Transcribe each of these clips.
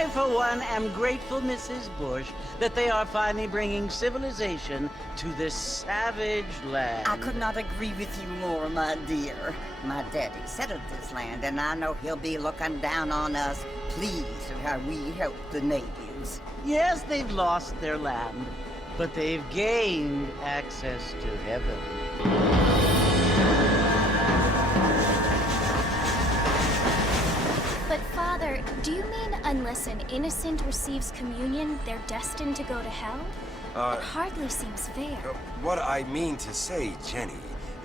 I, for one, am grateful, Mrs. Bush, that they are finally bringing civilization to this savage land. I could not agree with you more, my dear. My daddy settled this land, and I know he'll be looking down on us, pleased at how we help the natives. Yes, they've lost their land, but they've gained access to heaven. But Father, do you mean unless an innocent receives communion, they're destined to go to hell? It hardly seems fair. What I mean to say, Jenny,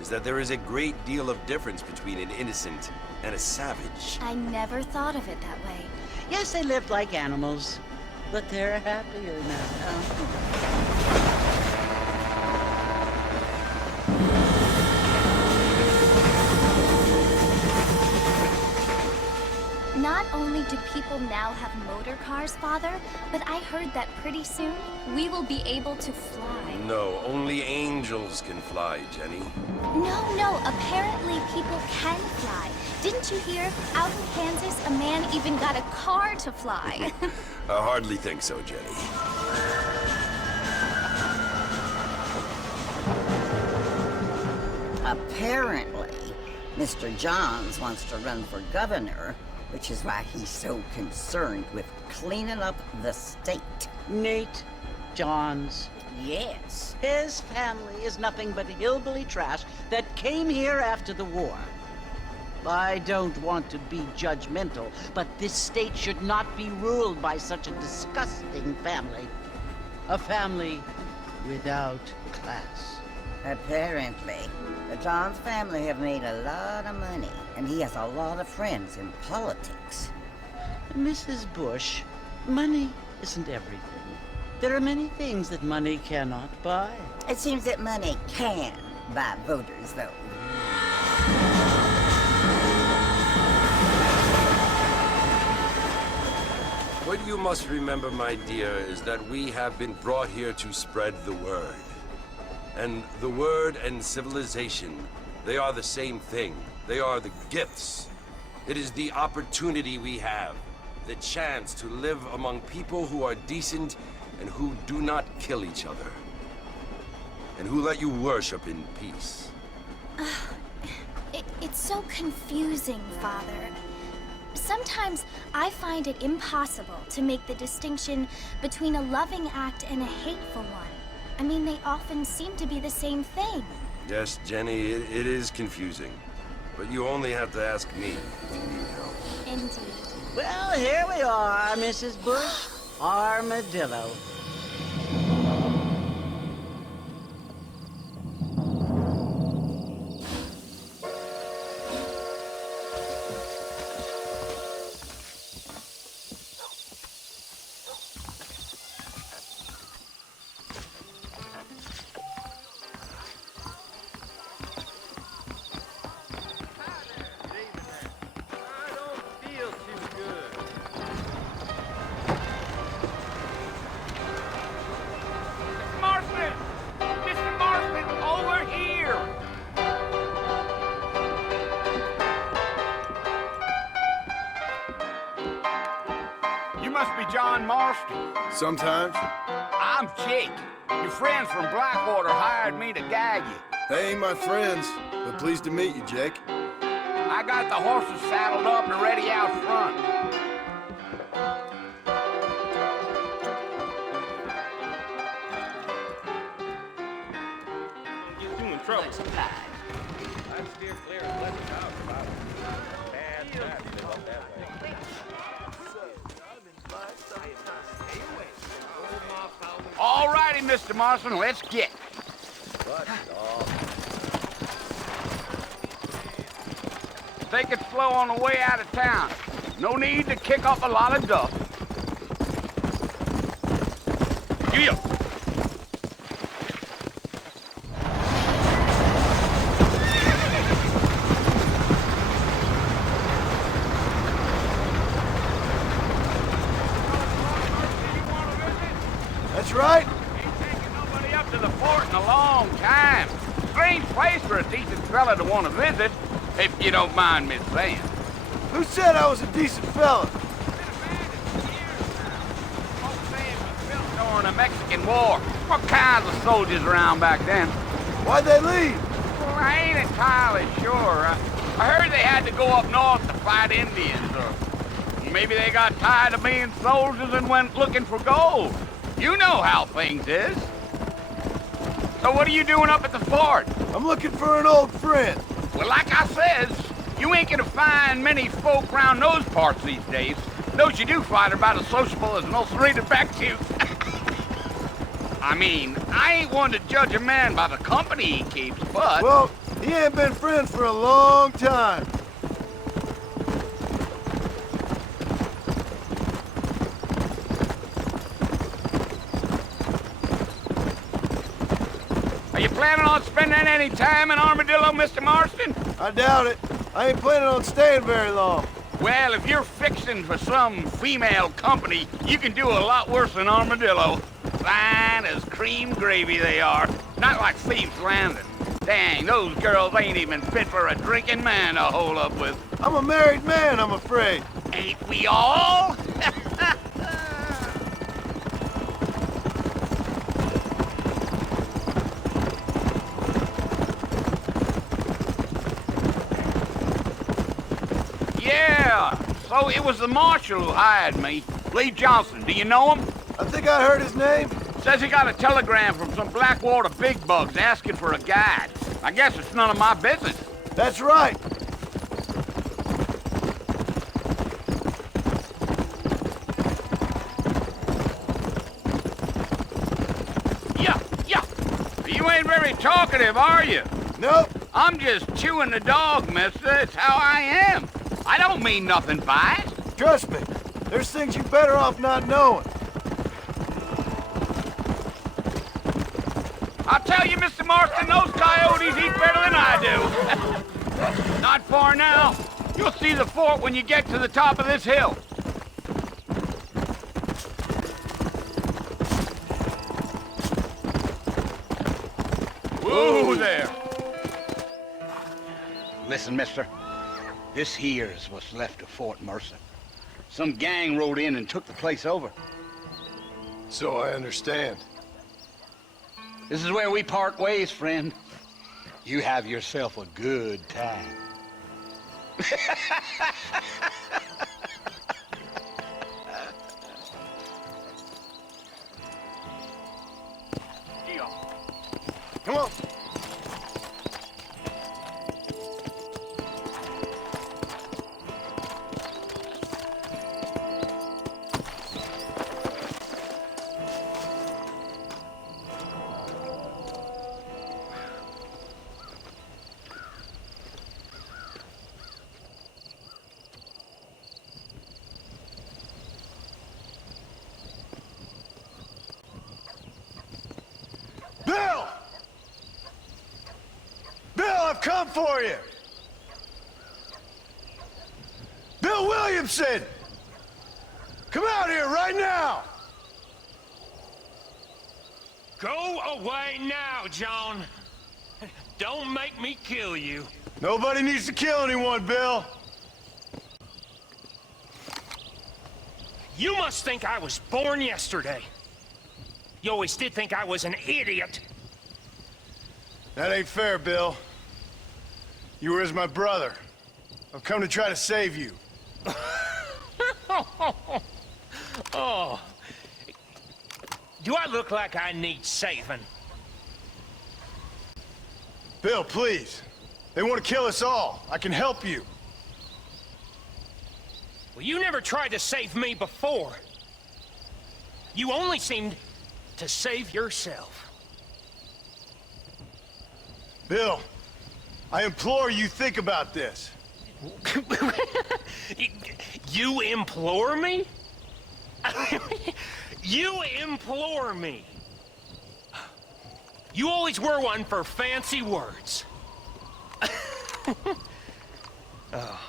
is that there is a great deal of difference between an innocent and a savage. I never thought of it that way. Yes, they lived like animals, but they're happier now. Not only do people now have motor cars, Father, but I heard that pretty soon we will be able to fly. No, only angels can fly, Jenny. No, apparently people can fly. Didn't you hear? Out in Kansas, a man even got a car to fly. I hardly think so, Jenny. Apparently, Mr. Johns wants to run for governor, which is why he's so concerned with cleaning up the state. Nate Johns. Yes. His family is nothing but hillbilly trash that came here after the war. I don't want to be judgmental, but this state should not be ruled by such a disgusting family. A family without class. Apparently. The Johns family have made a lot of money, and he has a lot of friends in politics. Mrs. Bush, money isn't everything. There are many things that money cannot buy. It seems that money can buy voters, though. What you must remember, my dear, is that we have been brought here to spread the word. And the word and civilization, they are the same thing. They are the gifts. It is the opportunity we have, the chance to live among people who are decent and who do not kill each other, and who let you worship in peace. It's so confusing, Father. Sometimes I find it impossible to make the distinction between a loving act and a hateful one. I mean, they often seem to be the same thing. Yes, Jenny, it is confusing. But you only have to ask me if you need help. Indeed. Well, here we are, Mrs. Bush. Armadillo. John Marston. Sometimes. I'm Chick. Your friends from Blackwater hired me to guide you. They ain't my friends, but pleased to meet you, Jake. I got the horses saddled up and ready out front. You doing trouble? I'd steer clear and let it out about it. Bad traffic up that way. All righty, Mr. Marston, let's get. Take it slow on the way out of town. No need to kick up a lot of dust. Yeah. That's right. Ain't taken nobody up to the fort in a long time. Strange place for a decent fella to want to visit, if you don't mind me saying. Who said I was a decent fella? Mexican War. What kinds of soldiers around back then? Why'd they leave? Well, I ain't entirely sure. I heard they had to go up north to fight Indians, or maybe they got tired of being soldiers and went looking for gold. You know how things is. So what are you doing up at the fort? I'm looking for an old friend. Well, like I says, you ain't gonna find many folk round those parts these days. Those you do find are about as sociable as an ulcerated back tooth. I mean, I ain't one to judge a man by the company he keeps, but... Well, he ain't been friends for a long time. Are you planning on spending any time in Armadillo, Mr. Marston? I doubt it. I ain't planning on staying very long. Well, if you're fixing for some female company, you can do a lot worse than Armadillo. Fine as cream gravy they are. Not like Thieves' Landing. Dang, those girls ain't even fit for a drinking man to hole up with. I'm a married man, I'm afraid. Ain't we all? Yeah, so it was the marshal who hired me. Lee Johnson, do you know him? I think I heard his name. Says he got a telegram from some Blackwater big bugs asking for a guide. I guess it's none of my business. That's right. Yeah. You ain't very talkative, are you? Nope. I'm just chewing the dog, mister. It's how I am. I don't mean nothing by it. Trust me. There's things you better off not knowing. I'll tell you, Mr. Marston, those coyotes eat better than I do. Not far now. You'll see the fort when you get to the top of this hill. Whoa there. Listen, mister. This here is what's left of Fort Mercer. Some gang rode in and took the place over. So I understand. This is where we part ways, friend. You have yourself a good time. Come on. Bill! Bill, I've come for you! Bill Williamson! Come out here right now! Go away now, John. Don't make me kill you. Nobody needs to kill anyone, Bill. You must think I was born yesterday. You always did think I was an idiot. That ain't fair, Bill. You were as my brother. I've come to try to save you. Oh. Do I look like I need saving? Bill, please. They want to kill us all. I can help you. Well, you never tried to save me before. You only seemed to save yourself. Bill, I implore you think about this. You implore me? You implore me? You always were one for fancy words. Oh.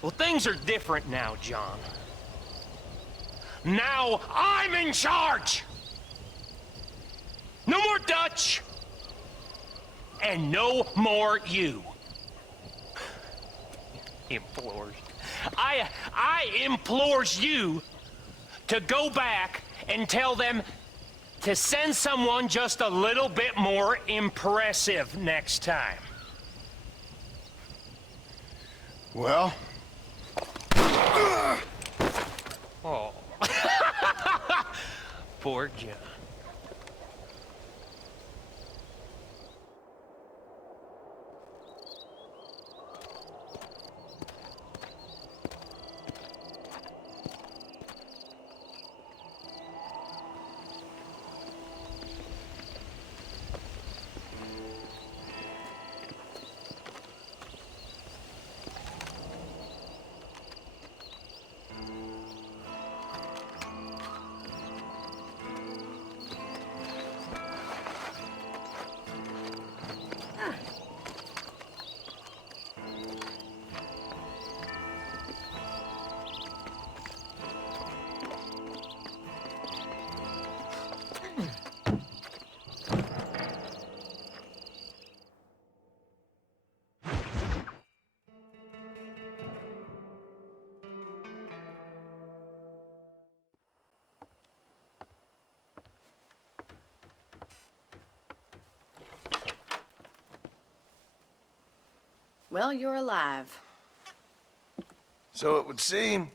Well, things are different now, John. Now I'm in charge! No more Dutch! And no more you. Implores. I implores you to go back and tell them to send someone just a little bit more impressive next time. Well? Oh. Poor John. Well, you're alive. So it would seem.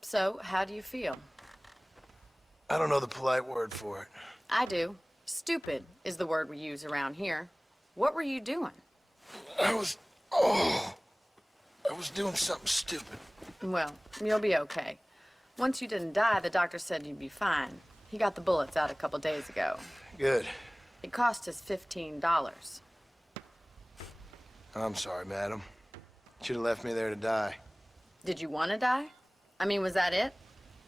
So, how do you feel? I don't know the polite word for it. I do. Stupid is the word we use around here. What were you doing? I was doing something stupid. Well, you'll be okay. Once you didn't die, the doctor said you'd be fine. He got the bullets out a couple days ago. Good. It cost us $15. I'm sorry, madam. Should have left me there to die. Did you want to die? I mean, was that it?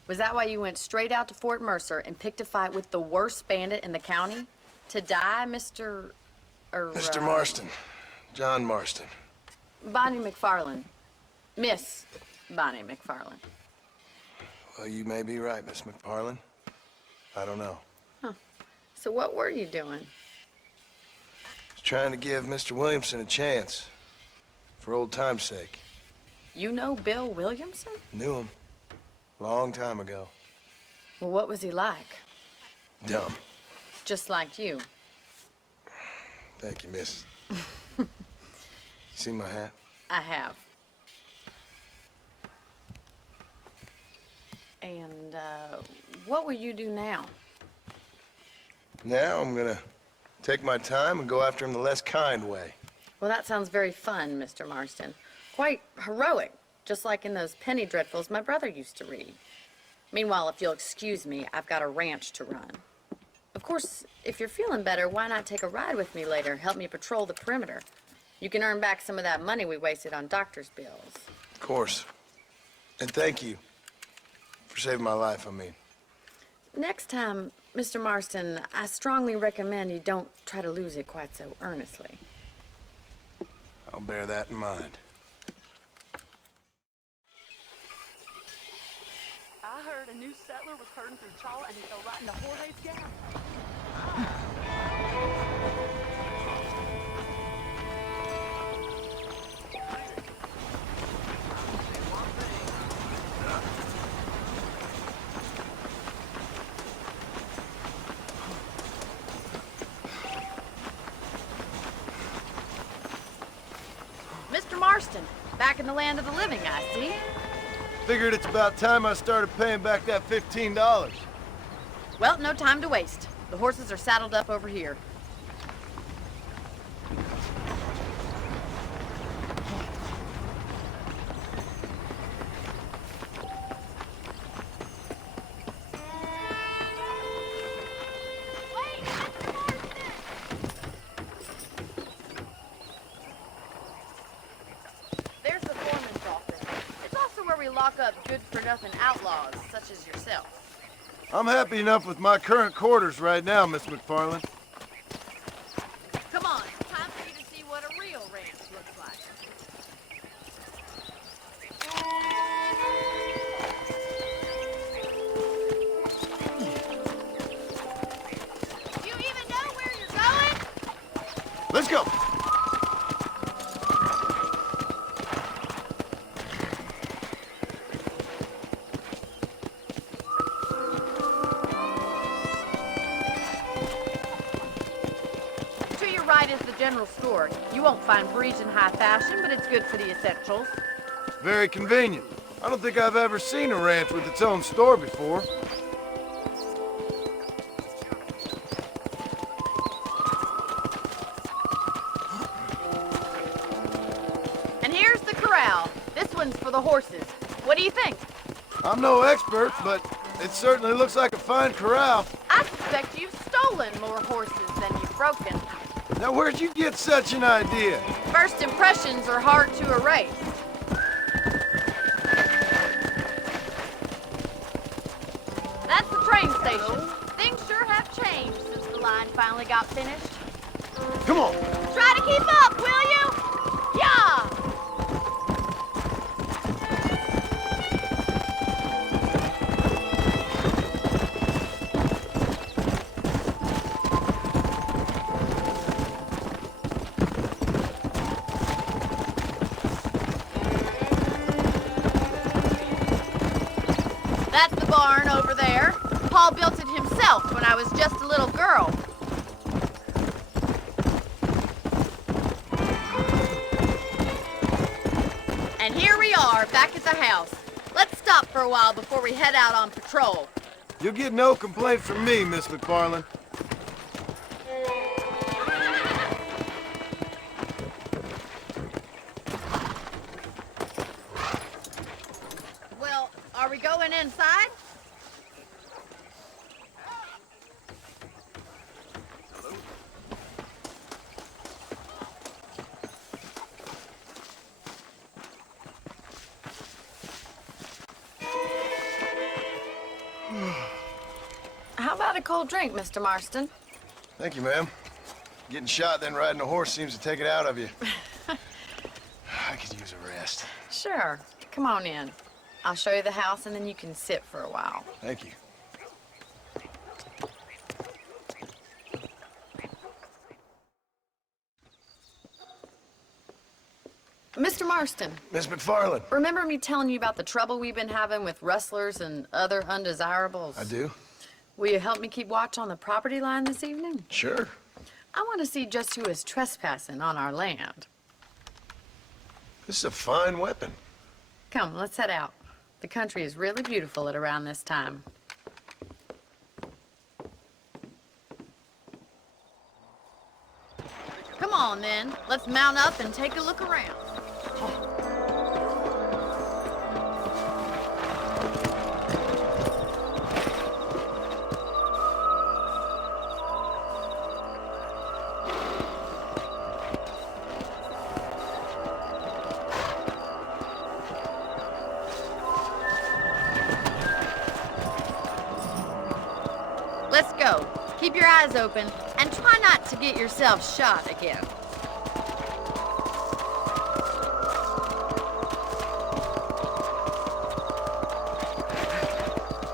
Was that why you went straight out to Fort Mercer and picked a fight with the worst bandit in the county? To die, Mr. Mr. Marston. John Marston. Bonnie McFarland. Miss Bonnie McFarland. Well, you may be right, Miss McFarland. I don't know. Huh. So what were you doing? I was trying to give Mr. Williamson a chance. For old time's sake. You know Bill Williamson? Knew him. Long time ago. Well, what was he like? Dumb. Just like you. Thank you, miss. You see my hat? I have. And, what will you do now? Now I'm gonna take my time and go after him the less kind way. Well, that sounds very fun, Mr. Marston. Quite heroic, just like in those penny dreadfuls my brother used to read. Meanwhile, if you'll excuse me, I've got a ranch to run. Of course, if you're feeling better, why not take a ride with me later? Help me patrol the perimeter. You can earn back some of that money we wasted on doctor's bills. Of course. And thank you for saving my life, I mean. Next time, Mr. Marston, I strongly recommend you don't try to lose it quite so earnestly. I'll bear that in mind. I heard a new settler was herding through Chala and he fell right into Jorge's gap. Mr. Marston, back in the land of the living, I see. Figured it's about time I started paying back that $15. Well, no time to waste. The horses are saddled up over here. There's the foreman's office. It's also where we lock up good-for-nothing outlaws, such as yourself. I'm happy enough with my current quarters right now, Miss McFarland. Come on, it's time for you to see what a real ranch looks like. You even know where you're going? Let's go. general store. You won't find Parisian high fashion, but it's good for the essentials. Very convenient. I don't think I've ever seen a ranch with its own store before. And here's the corral. This one's for the horses. What do you think? I'm no expert, but it certainly looks like a fine corral. I suspect you've stolen more horses than you've broken. Now, where'd you get such an idea? First impressions are hard to erase. That's the train station. Things sure have changed since the line finally got finished. Come on. Try to keep up, will you? Yeah! That's the barn over there. Paul built it himself when I was just a little girl. And here we are, back at the house. Let's stop for a while before we head out on patrol. You'll get no complaint from me, Miss McFarland. Well, are we going inside? How about a cold drink, Mr. Marston? Thank you, ma'am. Getting shot, then riding a horse seems to take it out of you. I could use a rest. Sure. Come on in. I'll show you the house and then you can sit for a while. Thank you. Mr. Marston, Miss McFarland. remember me telling you about the trouble we've been having with rustlers and other undesirables? I do. Will you help me keep watch on the property line this evening? Sure. I want to see just who is trespassing on our land. This is a fine weapon. Come, let's head out. The country is really beautiful at around this time. Come on, then. Let's mount up and take a look around. Let's go. Keep your eyes open and try not to get yourself shot again.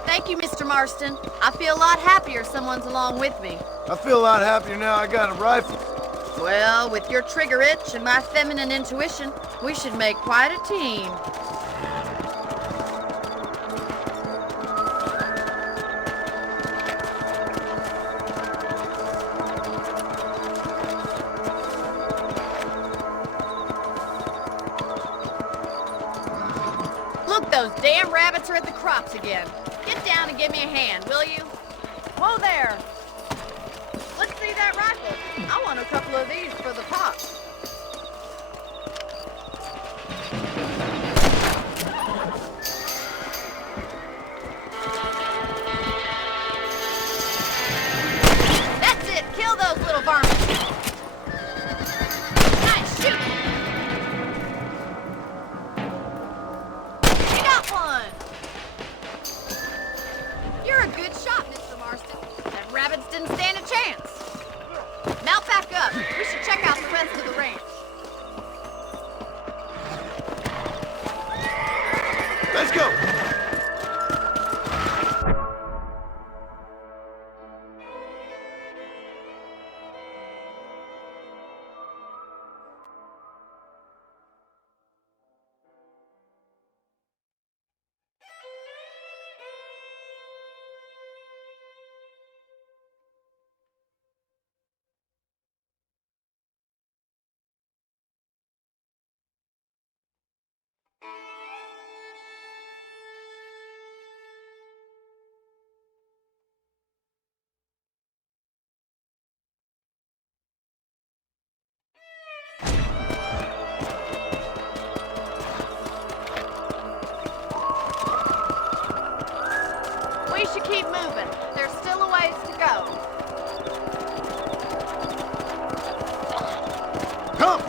Thank you, Mr. Marston. I feel a lot happier someone's along with me. I feel a lot happier now I got a rifle. Well, with your trigger itch and my feminine intuition, we should make quite a team. Look, those damn rabbits are at the crops again. Get down and give me a hand, will you? Whoa there! Let's see that rifle. I want a couple of these for the pot. That's it! Kill those little varmints! Nice shooting! You got one! You're a good shot, Mr. Marston. Them rabbits didn't stand a chance. Mount back up. We should check out the rest of the ranch. Let's go. to keep moving. There's still a ways to go. Come!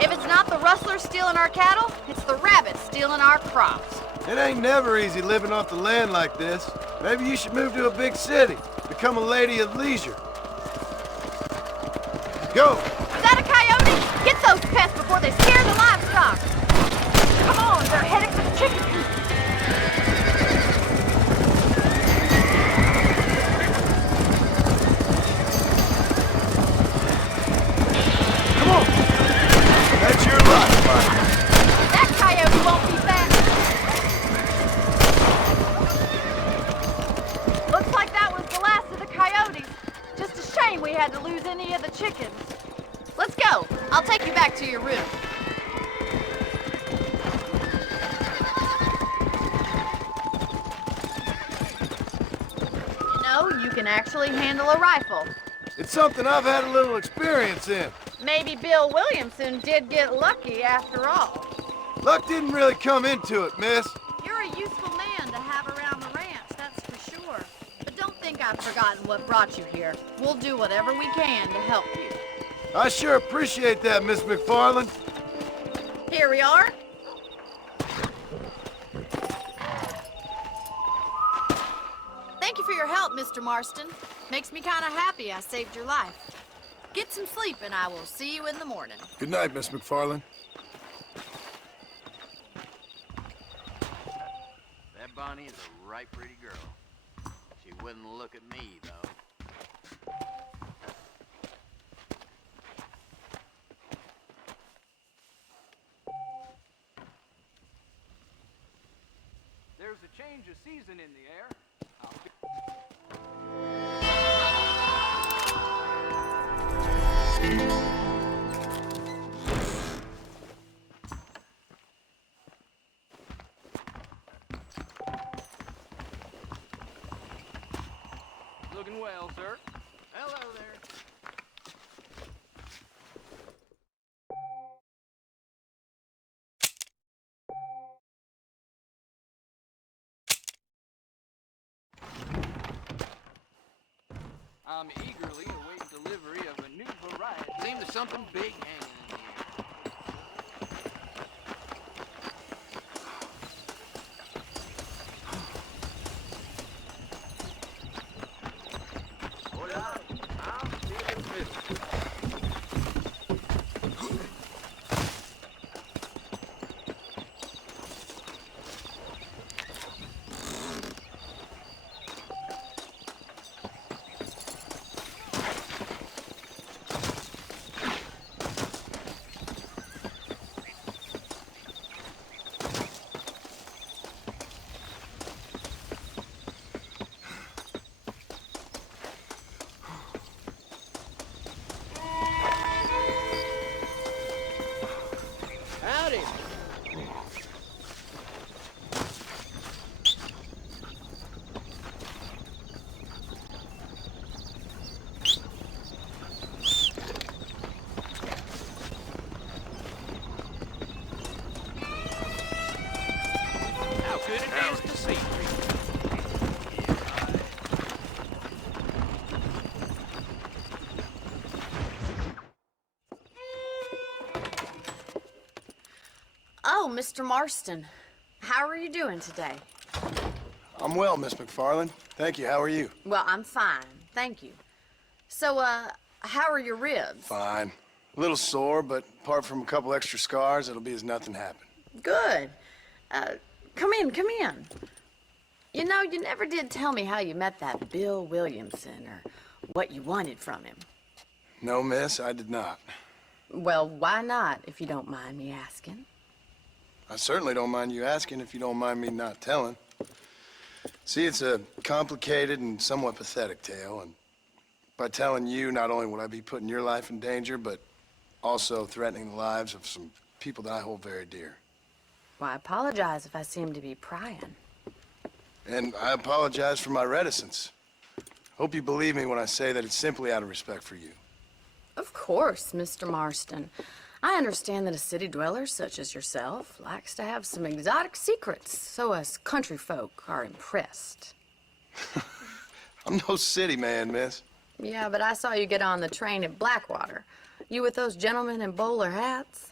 If it's not the rustlers stealing our cattle, it's the rabbits stealing our crops. It ain't never easy living off the land like this. Maybe you should move to a big city. Become a lady of leisure. Go! Is that a coyote? Get those pests before they scare the livestock. Come on, they're headed for the chicken coop. Come on! That's your lot, buddy. That coyote won't be back. Looks like that was the last of the coyotes. Just a shame we had to lose any of the chickens. Let's go. I'll take you back to your room. You know, you can actually handle a rifle. It's something I've had a little experience in. Maybe Bill Williamson did get lucky after all. Luck didn't really come into it, miss. You're a useful man to have around the ranch, that's for sure. But don't think I've forgotten what brought you here. We'll do whatever we can to help you. I sure appreciate that, Miss McFarland. Here we are. Thank you for your help, Mr. Marston. Makes me kind of happy I saved your life. Get some sleep and I will see you in the morning. Good night, Miss McFarland. That Bonnie is a right pretty girl. She wouldn't look at me, though. There's a change of season in the air. Looking well, sir. Hello there. I'm eagerly awaiting delivery of a new variety. Seems there's something big hanging in here. Howdy. How good it is to see you. Oh, Mr. Marston. How are you doing today? I'm well, Miss McFarland. Thank you. How are you? Well, I'm fine. Thank you. So, how are your ribs? Fine. A little sore, but apart from a couple extra scars, it'll be as nothing happened. Good. Come in, come in. You know, you never did tell me how you met that Bill Williamson or what you wanted from him. No, miss, I did not. Well, why not, if you don't mind me asking? I certainly don't mind you asking if you don't mind me not telling. See, it's a complicated and somewhat pathetic tale, and by telling you, not only would I be putting your life in danger, but also threatening the lives of some people that I hold very dear. Well, I apologize if I seem to be prying. And I apologize for my reticence. Hope you believe me when I say that it's simply out of respect for you. Of course, Mr. Marston. I understand that a city dweller such as yourself likes to have some exotic secrets, so us country folk are impressed. I'm no city man, miss. Yeah, but I saw you get on the train at Blackwater. You with those gentlemen in bowler hats?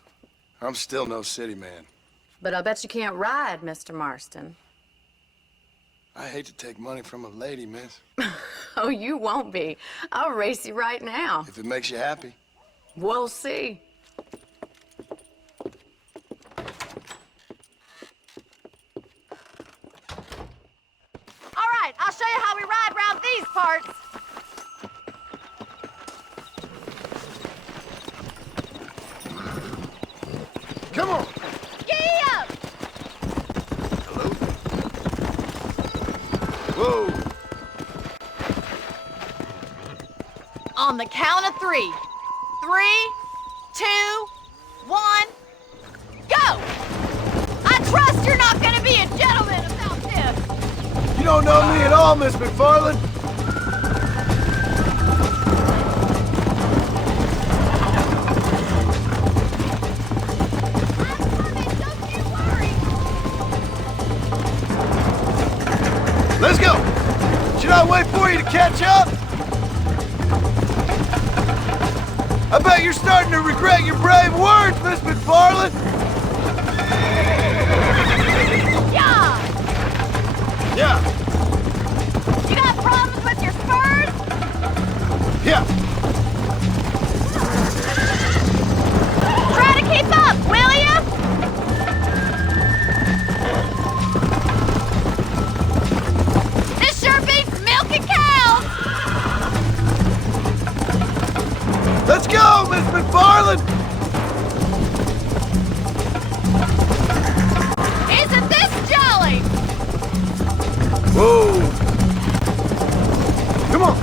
I'm still no city man. But I'll bet you can't ride, Mr. Marston. I hate to take money from a lady, miss. Oh, you won't be. I'll race you right now. If it makes you happy. We'll see. All right, I'll show you how we ride around these parts. Come on! Giddy up! Hello? Whoa! On the count of 3. 3, 2, 1, go! I trust you're not gonna be a gentleman about this. You don't know me at all, Miss McFarland. Don't you worry. Let's go! Should I wait for you to catch up? I bet you're starting to regret your brave words, Miss McFarland! Yeah! Yeah, You got problems with your spurs? yeah. Try to keep up, will ya? This sure beats milking cows! Let's go, Miss McFarland! Isn't this jolly? Whoa! Come on!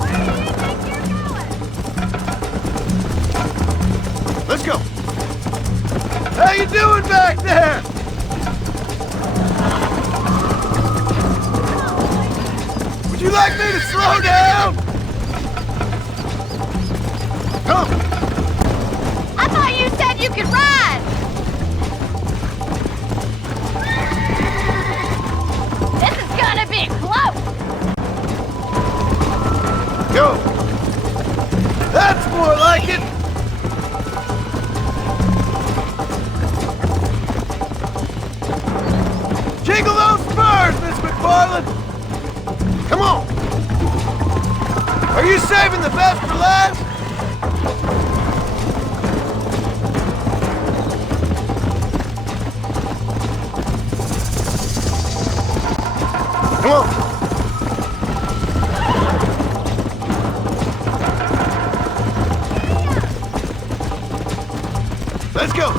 Where do you think you're going? Let's go! How you doing back there? Would you like me to slow down? Come! I thought you said you could ride! This is gonna be close! Go! That's more like it! Jiggle those spurs, Miss McFarland! Come on! Are you saving the best for last? Come on! Let's go!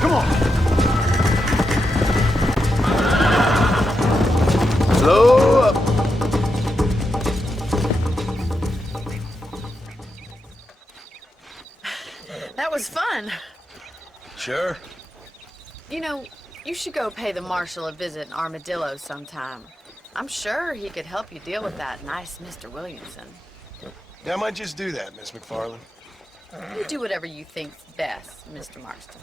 Come on! Slow up! That was fun. Sure. You know, you should go pay the marshal a visit in Armadillo sometime. I'm sure he could help you deal with that nice Mr. Williamson. Yeah, I might just do that, Miss McFarland. You do whatever you think's best, Mr. Marston.